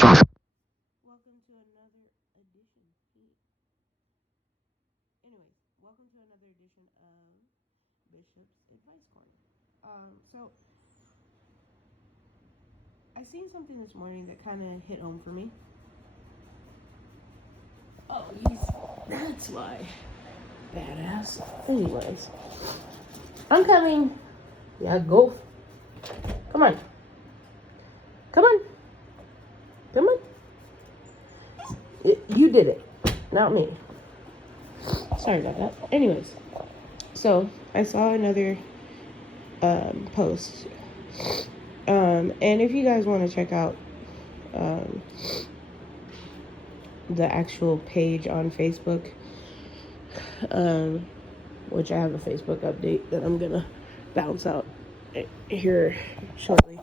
Welcome to another edition. Anyways, welcome to another edition of Bishop's Advice Corner. So I seen something this morning that kind of hit home for me. Oh, that's why. Badass. Anyways, I'm coming. Yeah, go. Come on. Come on. Come on. You did it, not me. Sorry about that. Anyways, so I saw another post. And if you guys want to check out the actual page on Facebook, which I have a Facebook update that I'm gonna bounce out here shortly.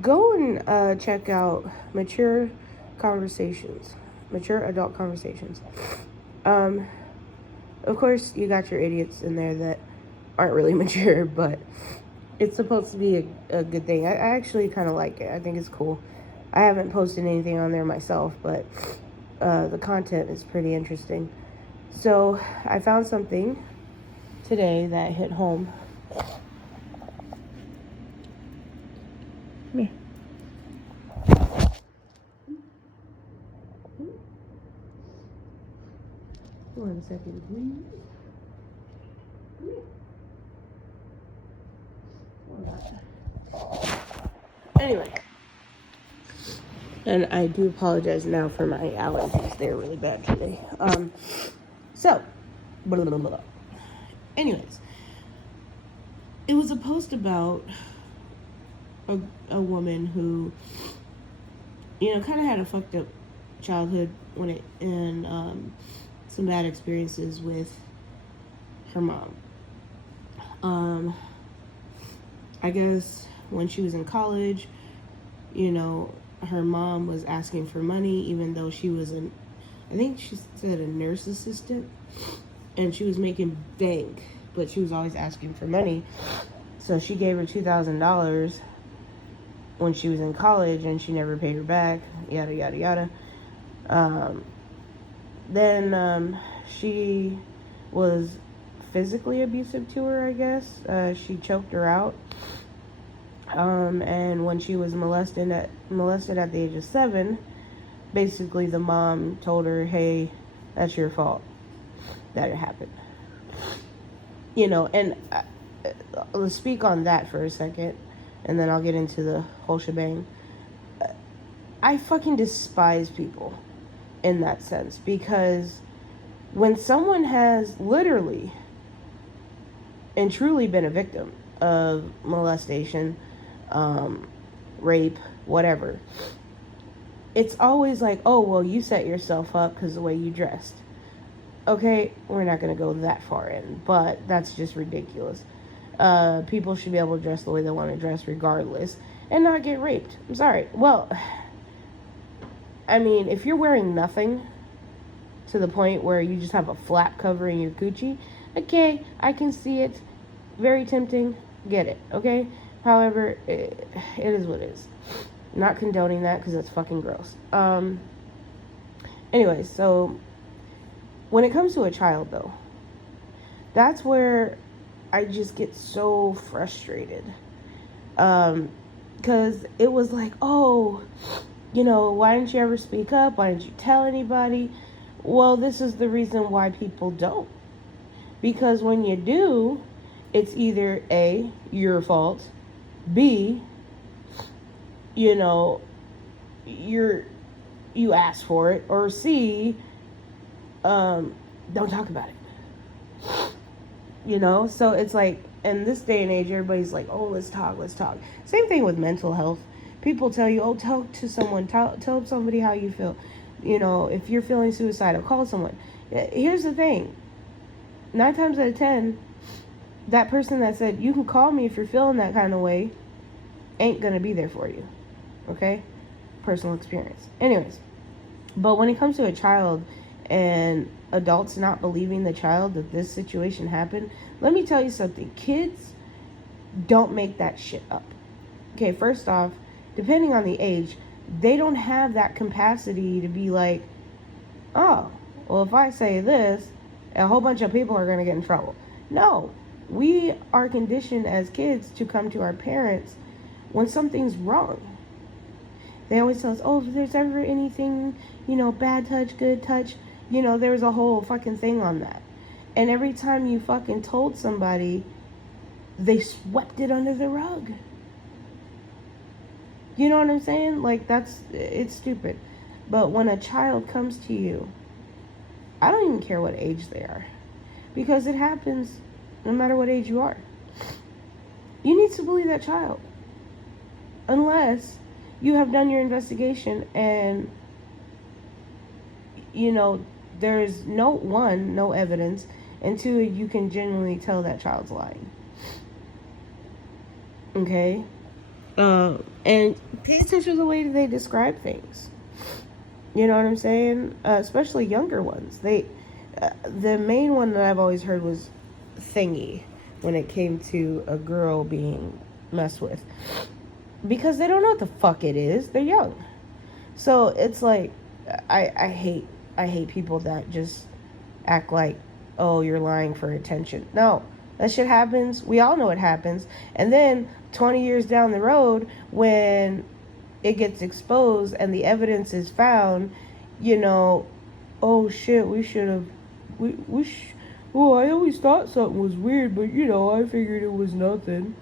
Go and check out Mature Adult Conversations. Of course, you got your idiots in there that aren't really mature, but it's supposed to be a good thing. I actually kind of like it. I think it's cool. I haven't posted anything on there myself, but the content is pretty interesting. So I found something today that hit home. Come here. 1 second, please. Anyway, and I do apologize now for my allergies. They're really bad today. So, blah, blah, blah. Anyways, it was a post about a woman who, kind of had a fucked up childhood and some bad experiences with her mom. I guess when she was in college, her mom was asking for money, even though she was I think she said a nurse assistant, and she was making bank, but she was always asking for money. So she gave her $2,000 when she was in college, and she never paid her back, yada, yada, yada. Then she was physically abusive to her, I guess. She choked her out. And when she was molested at the age of 7, basically the mom told her, hey, that's your fault that it happened. And let's speak on that for a second, and then I'll get into the whole shebang. I fucking despise people in that sense, because when someone has literally and truly been a victim of molestation, rape, whatever, it's always like, oh, well, you set yourself up because of the way you dressed. Okay, we're not going to go that far in, but that's just ridiculous. People should be able to dress the way they want to dress regardless and not get raped. I'm sorry. Well, I mean, if you're wearing nothing to the point where you just have a flap covering your coochie, okay, I can see it. Very tempting. Get it, okay? However, it is what it is. Not condoning that because that's fucking gross. Anyways, so when it comes to a child, though, that's where I just get so frustrated. Because it was like, oh, why didn't you ever speak up? Why didn't you tell anybody? Well, this is the reason why people don't. Because when you do, it's either A, your fault, B, you asked for it, or C, don't talk about it. So it's like, in this day and age, everybody's like, oh, let's talk. Same thing with mental health. People tell you, oh, talk to someone, tell somebody how you feel. If you're feeling suicidal, call someone. Here's the thing. 9 times out of 10, that person that said, you can call me if you're feeling that kind of way, ain't gonna be there for you. Okay? Personal experience. Anyways, but when it comes to a child and adults not believing the child that this situation happened, let me tell you something. Kids don't make that shit up. Okay, first off, depending on the age, they don't have that capacity to be like, oh, well, if I say this, a whole bunch of people are going to get in trouble. No, we are conditioned as kids to come to our parents when something's wrong. They always tell us, oh, if there's ever anything, bad touch, good touch, there was a whole fucking thing on that. And every time you fucking told somebody, they swept it under the rug. You know what I'm saying? Like, it's stupid. But when a child comes to you, I don't even care what age they are, because it happens no matter what age you are. You need to believe that child. Unless you have done your investigation and, there's no evidence, and two, you can genuinely tell that child's lying. Okay? And pay attention to the way they describe things. You know what I'm saying? Especially younger ones. The main one that I've always heard was thingy when it came to a girl being messed with. Because they don't know what the fuck it is. They're young. So it's like, I hate people that just act like, oh, you're lying for attention. No, that shit happens. We all know it happens. And then 20 years down the road, when it gets exposed and the evidence is found, oh shit, we should have, well, I always thought something was weird, but I figured it was nothing.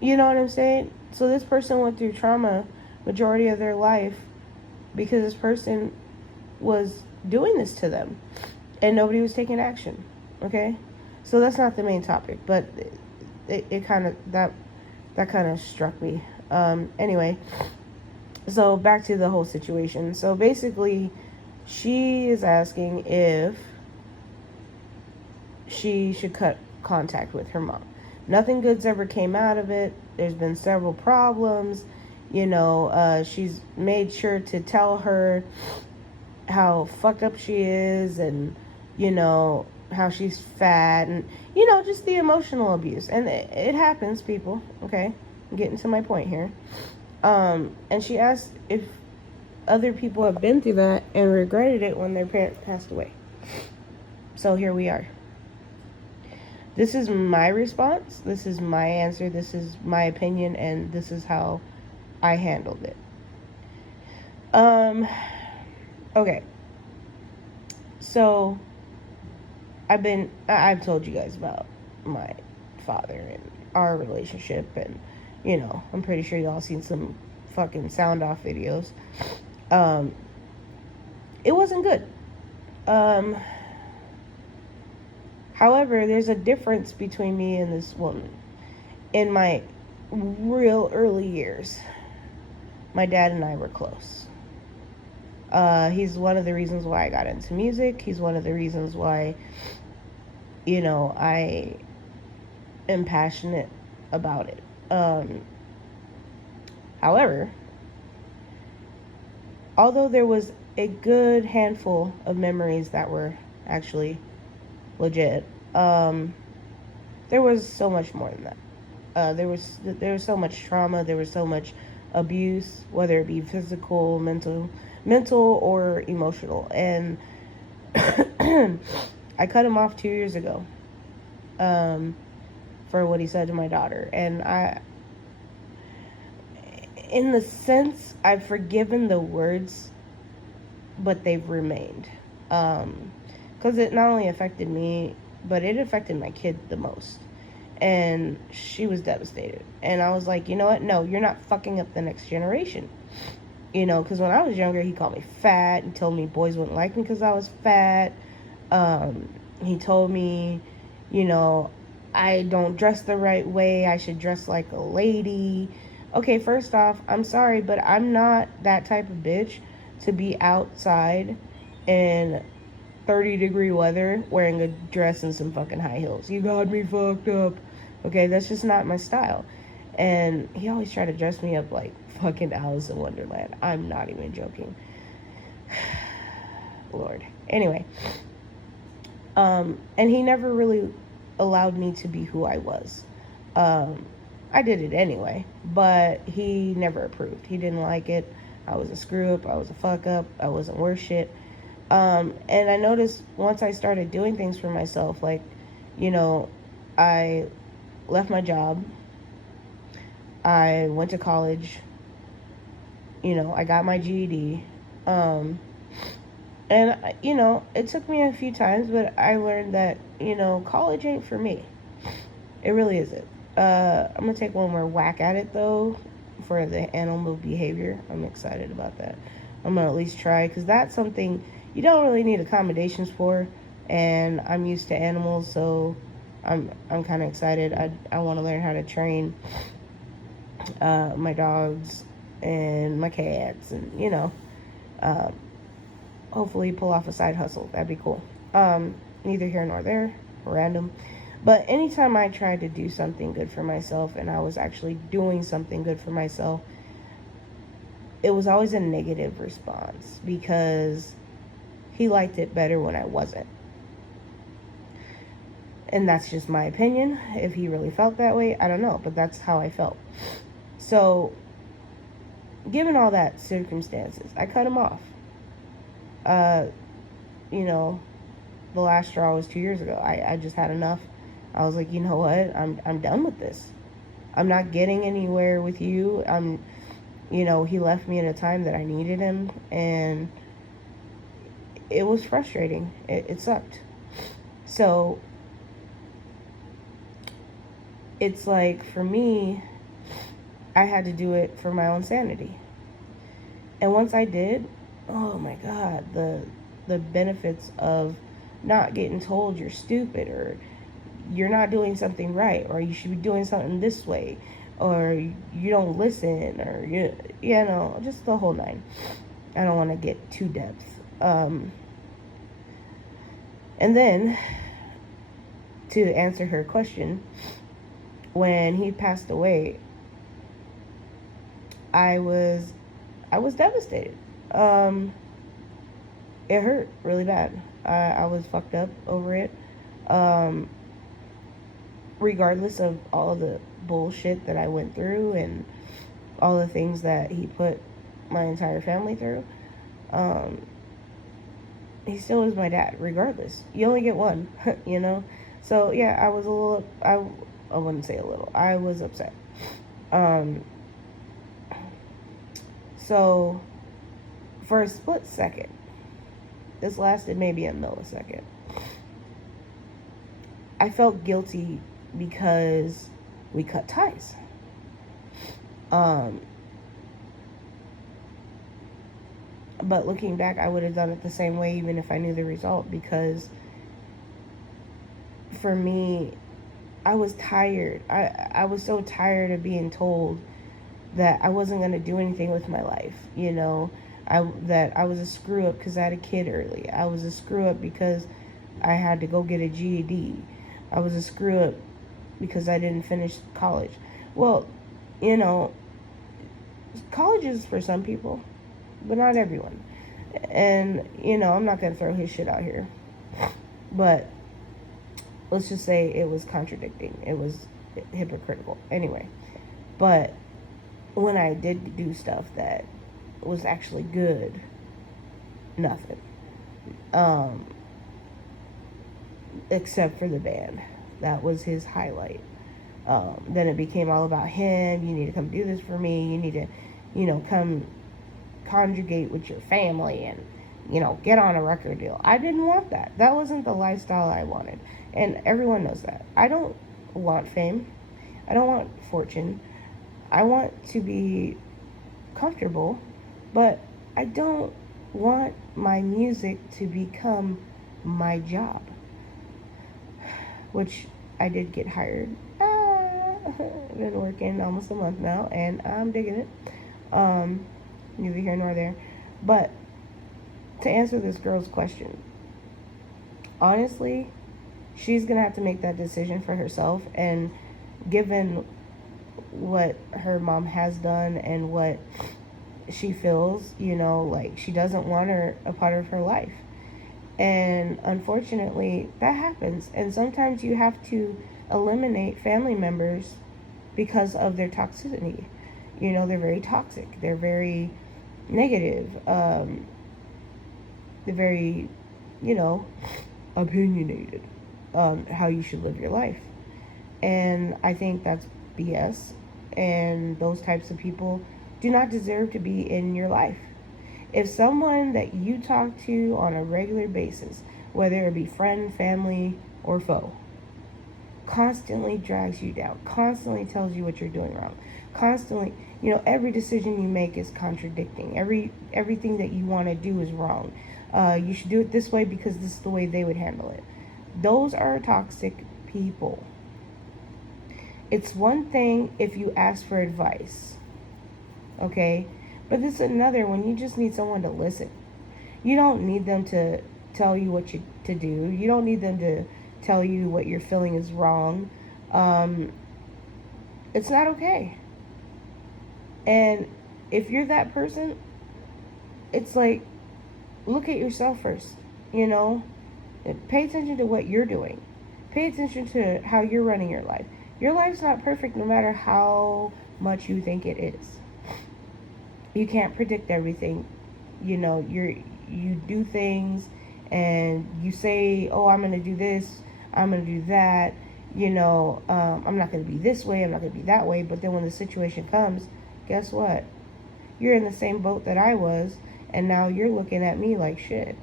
You know what I'm saying? So this person went through trauma majority of their life because this person was doing this to them and nobody was taking action. Okay? So that's not the main topic, but it kind of, that kind of struck me. Anyway, so back to the whole situation. So basically, she is asking if she should cut contact with her mom. Nothing good's ever came out of it. There's been several problems. She's made sure to tell her how fucked up she is, and, how she's fat, and, just the emotional abuse. And it happens, people. Okay? I'm getting to my point here. And she asked if other people have been through that and regretted it when their parents passed away. So here we are. This is my response. This is my answer. This is my opinion, and this is how I handled it. Okay. So I've told you guys about my father and our relationship, and I'm pretty sure y'all seen some fucking sound off videos. It wasn't good. However, there's a difference between me and this woman. In my real early years, my dad and I were close. He's one of the reasons why I got into music. He's one of the reasons why, I am passionate about it. However, although there was a good handful of memories that were actually legit, there was so much more than that. There was so much trauma. There was so much abuse, whether it be physical, mental or emotional. And I cut him off 2 years ago for what he said to my daughter. And in the sense, I've forgiven the words, but they've remained. Because it not only affected me, but it affected my kid the most. And she was devastated. And I was like, you know what? No, you're not fucking up the next generation. Because when I was younger, he called me fat. He told me boys wouldn't like me because I was fat. He told me, I don't dress the right way. I should dress like a lady. Okay, first off, I'm sorry, but I'm not that type of bitch to be outside in 30-degree weather wearing a dress and some fucking high heels. You got me fucked up. Okay, that's just not my style. And he always tried to dress me up like fucking Alice in Wonderland. I'm not even joking. Lord. Anyway. And he never really allowed me to be who I was. I did it anyway, but he never approved. He didn't like it. I was a screw up. I was a fuck up. I wasn't worth shit. And I noticed once I started doing things for myself, like, you know, I left my job. I went to college. You know, I got my GED. And, you know, it took me a few times, but I learned that, you know, college ain't for me. It really isn't. I'm going to take one more whack at it, though, for the animal behavior. I'm excited about that. I'm going to at least try, because that's something you don't really need accommodations for, and I'm used to animals, so I'm kind of excited. I want to learn how to train my dogs and my cats, and, you know, hopefully pull off a side hustle. That'd be cool. Neither here nor there. Random. But anytime I tried to do something good for myself and I was actually doing something good for myself, it was always a negative response because he liked it better when I wasn't. And that's just my opinion. If he really felt that way, I don't know, but that's how I felt. So, given all that circumstances, I cut him off. You know, the last straw was 2 years ago. I just had enough. I was like, you know what? I'm done with this. I'm not getting anywhere with you. You know, he left me at a time that I needed him, and it was frustrating. It sucked. So, it's like, for me, I had to do it for my own sanity. And once I did, oh my God, the benefits of not getting told you're stupid, or you're not doing something right, or you should be doing something this way, or you don't listen, or you know, just the whole nine. I don't want to get too depth. And then, to answer her question, when he passed away, I was devastated. It hurt really bad. I was fucked up over it. Regardless of all the bullshit that I went through and all the things that he put my entire family through, he still is my dad, regardless. You only get one, you know? So, yeah, I was a little, I wouldn't say a little, I was upset. So, for a split second, this lasted maybe a millisecond, I felt guilty because we cut ties. But looking back, I would have done it the same way even if I knew the result, because for me, I was tired. I was so tired of being told that I wasn't going to do anything with my life, you know, that I was a screw up because I had a kid early. I was a screw up because I had to go get a GED. I was a screw up because I didn't finish college. Well, you know, college is for some people, but not everyone. And, you know, I'm not going to throw his shit out here. But let's just say it was contradicting. It was hypocritical. Anyway. But when I did do stuff that was actually good, nothing. Except for the band. That was his highlight. Then it became all about him. You need to come do this for me. You need to, you know, come conjugate with your family and, you know, get on a record deal. I didn't want that. That wasn't the lifestyle I wanted. And everyone knows that. I don't want fame. I don't want fortune. I want to be comfortable, but I don't want my music to become my job. Which I did get hired. I've been working almost a month now, and I'm digging it. Neither here nor there. But to answer this girl's question, honestly, she's gonna have to make that decision for herself. And given what her mom has done and what she feels, you know, like she doesn't want her a part of her life. And unfortunately, that happens. And sometimes you have to eliminate family members because of their toxicity. You know, they're very toxic. They're very negative. They're very, you know, opinionated on how you should live your life. And I think that's BS. And those types of people do not deserve to be in your life. If someone that you talk to on a regular basis, whether it be friend, family, or foe, constantly drags you down, constantly tells you what you're doing wrong, constantly, you know, every decision you make is contradicting, everything that you want to do is wrong, you should do it this way because this is the way they would handle it. Those are toxic people. It's one thing if you ask for advice, okay, but it's another when you just need someone to listen. You don't need them to tell you what to do. You don't need them to tell you what you're feeling is wrong. It's not okay. And if you're that person, it's like, look at yourself first, you know? Pay attention to what you're doing. Pay attention to how you're running your life. Your life's not perfect no matter how much you think it is. You can't predict everything. You know, you do things and you say, oh, I'm going to do this, I'm going to do that, you know, I'm not going to be this way, I'm not going to be that way. But then when the situation comes, guess what? You're in the same boat that I was, and now you're looking at me like shit.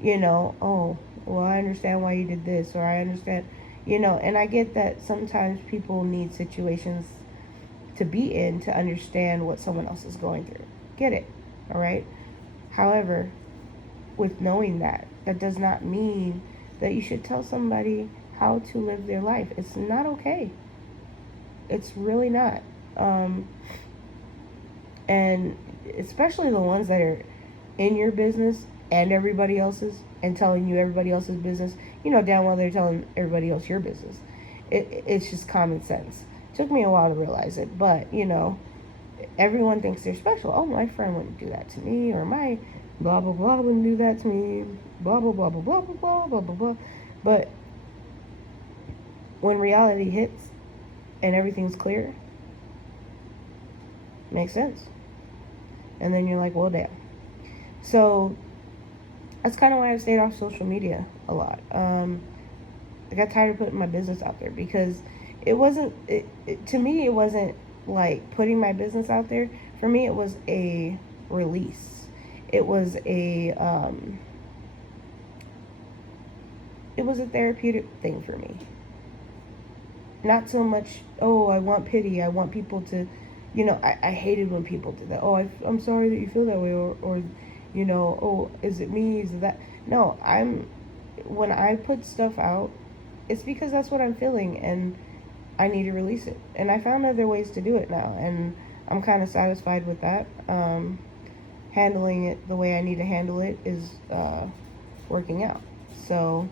You know, oh, well, I understand why you did this, or I understand, you know, and I get that sometimes people need situations to be in to understand what someone else is going through. Get it, all right? However, with knowing that, that does not mean that you should tell somebody how to live their life. It's not okay. It's really not. And especially the ones that are in your business and everybody else's and telling you everybody else's business, you know damn well they're telling everybody else your business. It's just common sense. It took me a while to realize it, but, you know, everyone thinks they're special. Oh, my friend wouldn't do that to me, or my blah, blah, blah wouldn't do that to me, blah, blah, blah, blah, blah, blah, blah, blah, blah, blah. But when reality hits and everything's clear, makes sense. And then you're like, well, damn. So that's kind of why I've stayed off social media a lot. I got tired of putting my business out there because it wasn't, to me, it wasn't like putting my business out there. For me, it was a release. It was a therapeutic thing for me. Not so much, oh, I want pity. I want people to, you know, I hated when people did that. Oh, I'm sorry that you feel that way. Or, you know, oh, is it me? Is it that? No, when I put stuff out, it's because that's what I'm feeling and I need to release it. And I found other ways to do it now. And I'm kind of satisfied with that. Handling it the way I need to handle it is working out. So,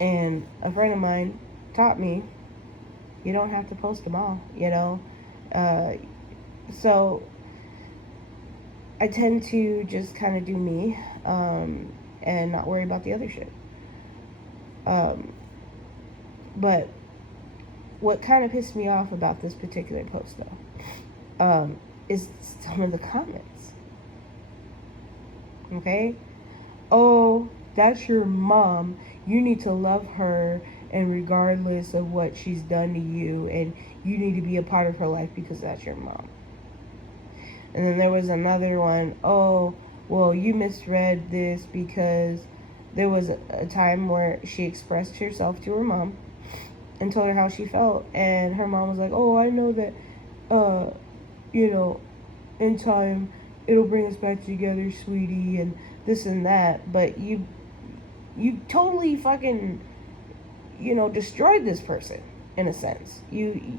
and a friend of mine taught me, you don't have to post them all, you know. So I tend to just kind of do me and not worry about the other shit. But what kind of pissed me off about this particular post, though, is some of the comments. Okay? Oh, that's your mom. You need to love her, and regardless of what she's done to you, and you need to be a part of her life because that's your mom. And then there was another one, oh, well, you misread this because there was a time where she expressed herself to her mom and told her how she felt, and her mom was like, oh, I know that, you know, in time it'll bring us back together, sweetie, and this and that. But you totally fucking, you know, destroyed this person in a sense. You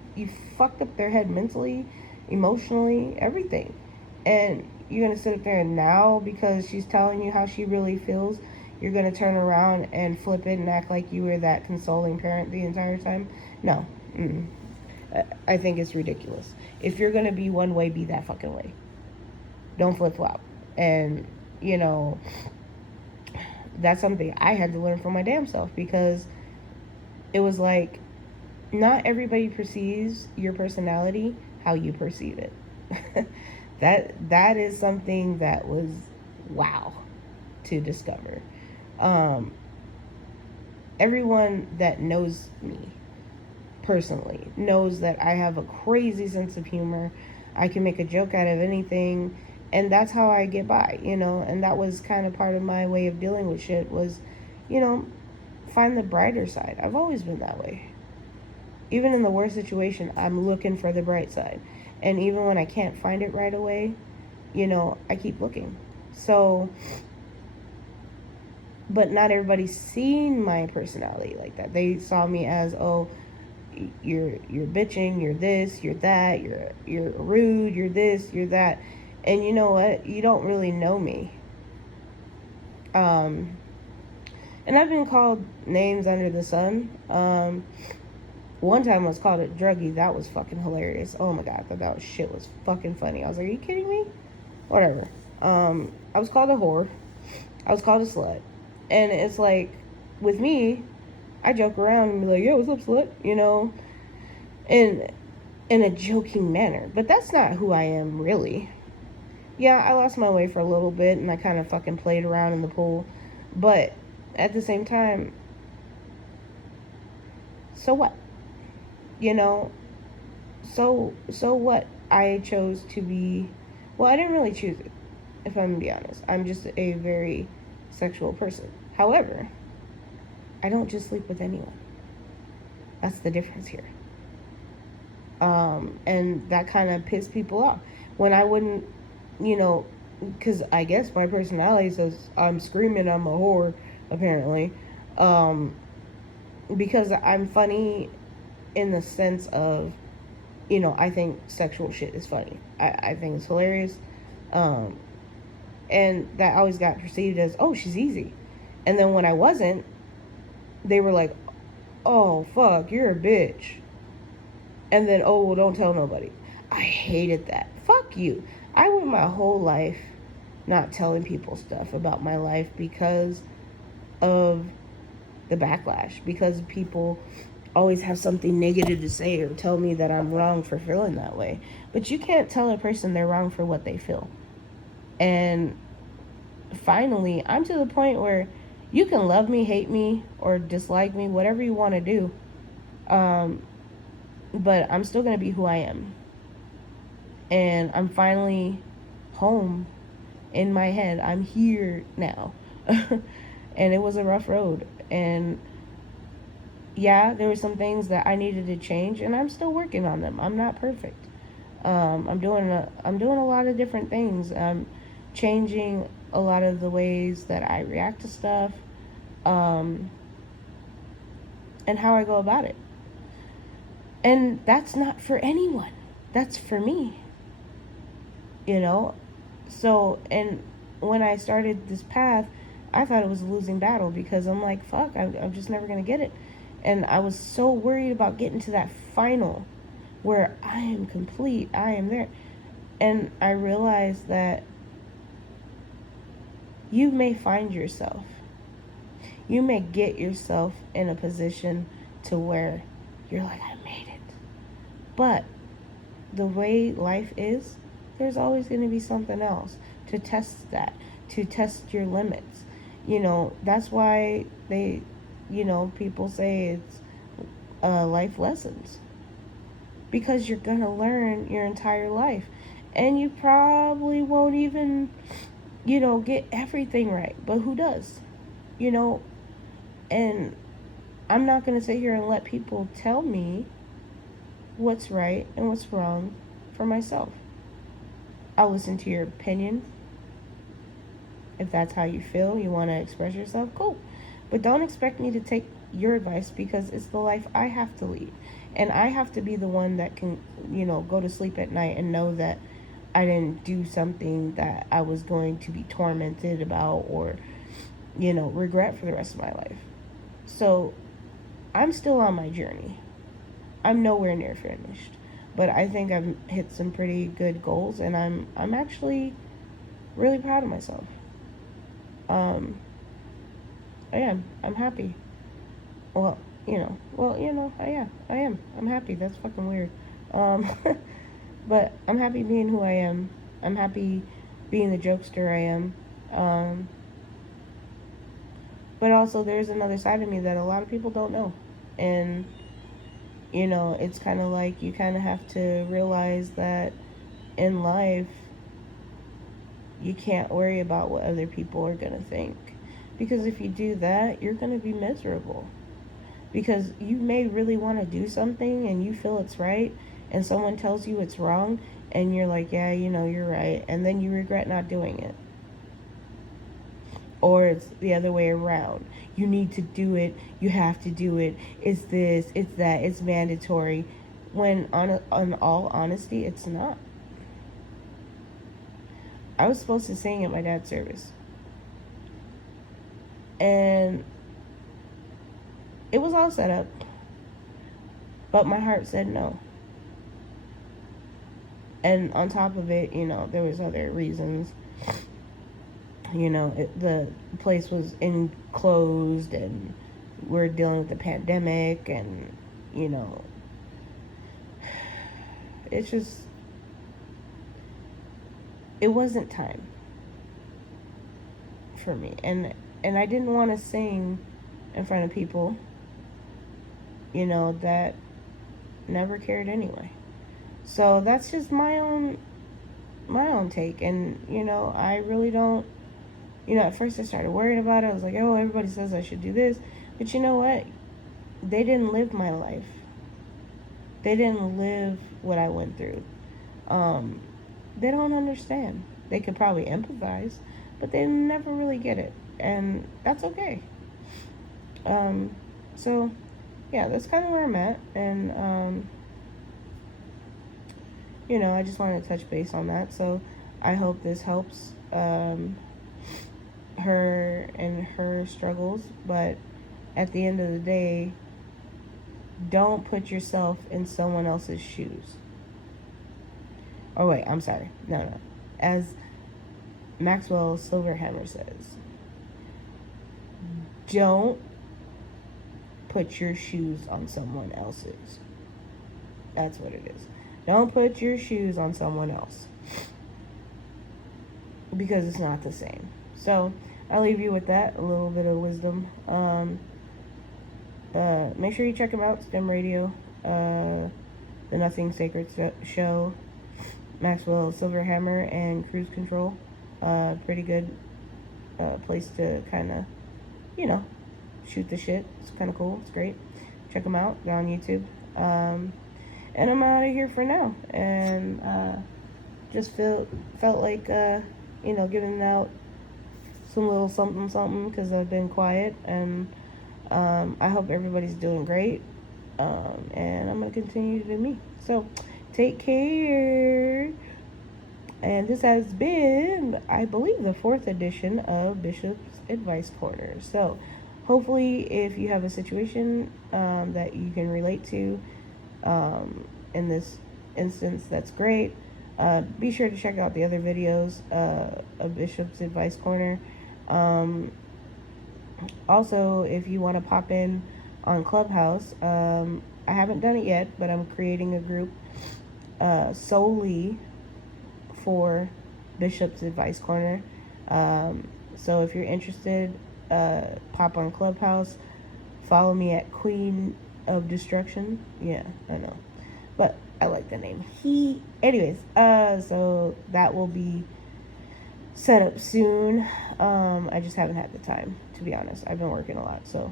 fucked up their head mentally, emotionally, everything. And you're gonna sit up there and now, because she's telling you how she really feels, you're gonna turn around and flip it and act like you were that consoling parent the entire time? No. I think it's ridiculous. If you're gonna be one way, be that fucking way. Don't flip-flop. And, you know, that's something I had to learn from my damn self, because it was like, not everybody perceives your personality how you perceive it. That is something that was wow to discover. Um, Everyone that knows me personally knows that I have a crazy sense of humor. I can make a joke out of anything, and that's how I get by, and that was kind of part of my way of dealing with shit was, you know, find the brighter side. I've always been that way. Even in the worst situation, I'm looking for the bright side. And even when I can't find it right away, I keep looking. So, but not everybody's seen my personality like that. They saw me as, oh, you're bitching, you're this, you're that, you're rude, you're this, you're that. And you know what? You don't really know me. Um, and I've been called names under the sun. One time I was called a druggie. That was fucking hilarious. Oh my god, I thought that shit was fucking funny. I was like, are you kidding me? Whatever. I was called a whore. I was called a slut. And it's like, with me, I joke around and be like, yeah, what's up, slut? And in a joking manner. But that's not who I am, really. Yeah, I lost my way for a little bit and I kind of fucking played around in the pool. But at the same time, so what? You know, so what? I chose to be, well, I didn't really choose it, if I'm gonna be honest. I'm just a very sexual person. However, I don't just sleep with anyone. That's the difference here. And that kind of pissed people off when I wouldn't, because I guess my personality says I'm screaming I'm a whore, apparently, because I'm funny in the sense of, I think sexual shit is funny. I think it's hilarious. Um, and that always got perceived as, oh, she's easy. And then when I wasn't, they were like, oh, fuck, you're a bitch. And then, oh, well, don't tell nobody. I hated that. Fuck you. I went my whole life not telling people stuff about my life because of the backlash, because people always have something negative to say or tell me that I'm wrong for feeling that way. But you can't tell a person they're wrong for what they feel. And finally, I'm to the point where you can love me, hate me, or dislike me, whatever you want to do. But I'm still going to be who I am. And I'm finally home in my head. I'm here now. And it was a rough road. And yeah, there were some things that I needed to change, and I'm still working on them. I'm not perfect. I'm doing a lot of different things. I'm changing a lot of the ways that I react to stuff, and how I go about it. And that's not for anyone. That's for me. So, and when I started this path, I thought it was a losing battle because I'm like, fuck, I'm just never going to get it. And I was so worried about getting to that final where I am complete, I am there. And I realized that you may find yourself, you may get yourself in a position to where you're like, I made it. But the way life is, there's always going to be something else to test that, to test your limits. That's why people say it's life lessons. Because you're going to learn your entire life. And you probably won't even, get everything right. But who does? And I'm not going to sit here and let people tell me what's right and what's wrong for myself. I'll listen to your opinion. If that's how you feel, you want to express yourself, cool. But don't expect me to take your advice because it's the life I have to lead. And I have to be the one that can, go to sleep at night and know that I didn't do something that I was going to be tormented about or, regret for the rest of my life. So I'm still on my journey. I'm nowhere near finished. But I think I've hit some pretty good goals, and I'm actually really proud of myself. I am. I'm happy. Well, I am. I'm happy. That's fucking weird. Um, but I'm happy being who I am. I'm happy being the jokester I am. Um, but also, there's another side of me that a lot of people don't know. And, it's kind of like you kind of have to realize that in life, you can't worry about what other people are going to think. Because if you do that, you're going to be miserable. Because you may really want to do something and you feel it's right, and someone tells you it's wrong, and you're like, yeah, you're right. And then you regret not doing it. Or it's the other way around. You need to do it. You have to do it. It's this, it's that, it's mandatory. When, on all honesty, it's not. I was supposed to sing at my dad's service. And it was all set up. But my heart said no. And on top of it, there was other reasons. The place was enclosed, and we're dealing with the pandemic, and, it's just, it wasn't time for me. And I didn't want to sing in front of people, that never cared anyway. So that's just my own take. And, I really don't, at first I started worrying about it. I was like, oh, everybody says I should do this. But you know what? They didn't live my life. They didn't live what I went through. They don't understand. They could probably empathize, but they never really get it. And that's okay. So, yeah, that's kind of where I'm at. And, I just wanted to touch base on that. So I hope this helps her and her struggles. But at the end of the day, don't put yourself in someone else's shoes. Oh, wait, I'm sorry. No. As Maxwell Silverhammer says, don't put your shoes on someone else's. That's what it is. Don't put your shoes on someone else. Because it's not the same. So, I'll leave you with that. A little bit of wisdom. Make sure you check them out. STEM Radio. The Nothing Sacred Show. Maxwell Silverhammer and Cruise Control. Pretty good place to kind of, shoot the shit. It's kind of cool. It's great. Check them out. They're on YouTube. And I'm out of here for now. And just felt like, giving out some little something because I've been quiet. And I hope everybody's doing great. And I'm going to continue to do me. So, take care. And this has been, I believe, the 4th edition of Bishop's Advice Corner. So, hopefully, if you have a situation that you can relate to in this instance, that's great. Be sure to check out the other videos of Bishop's Advice Corner. Also, if you want to pop in on Clubhouse, I haven't done it yet, but I'm creating a group solely for Bishop's Advice Corner. So if you're interested, pop on Clubhouse. Follow me at Queen of Destruction. Yeah, I know. But I like the name. Anyways, so that will be set up soon. I just haven't had the time, to be honest. I've been working a lot. So,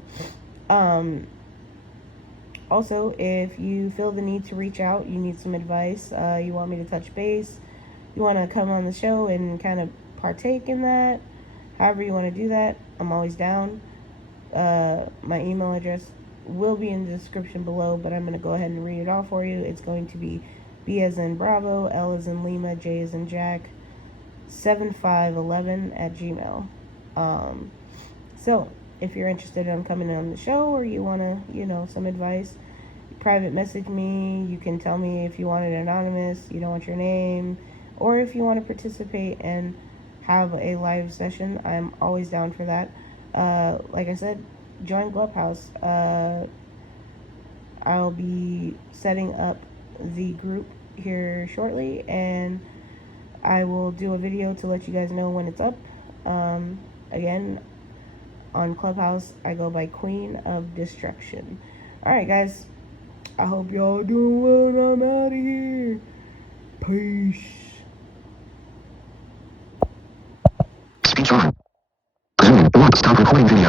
also, if you feel the need to reach out, you need some advice, you want me to touch base, you want to come on the show and kind of partake in that, however you want to do that, I'm always down. My email address will be in the description below, but I'm going to go ahead and read it all for you. It's going to be B as in Bravo, L as in Lima, J as in Jack, 7511@gmail. So if you're interested in coming on the show, or you want to, some advice, private message me. You can tell me if you want it anonymous, you don't want your name, or if you want to participate and have a live session. I'm always down for that. Like I said, join Clubhouse. I'll be setting up the group here shortly, and I will do a video to let you guys know when it's up. Again, on Clubhouse, I go by Queen of Destruction. Alright, guys. I hope y'all doing well, and I'm out of here. Peace. Speech on. Zoom. Stop recording video.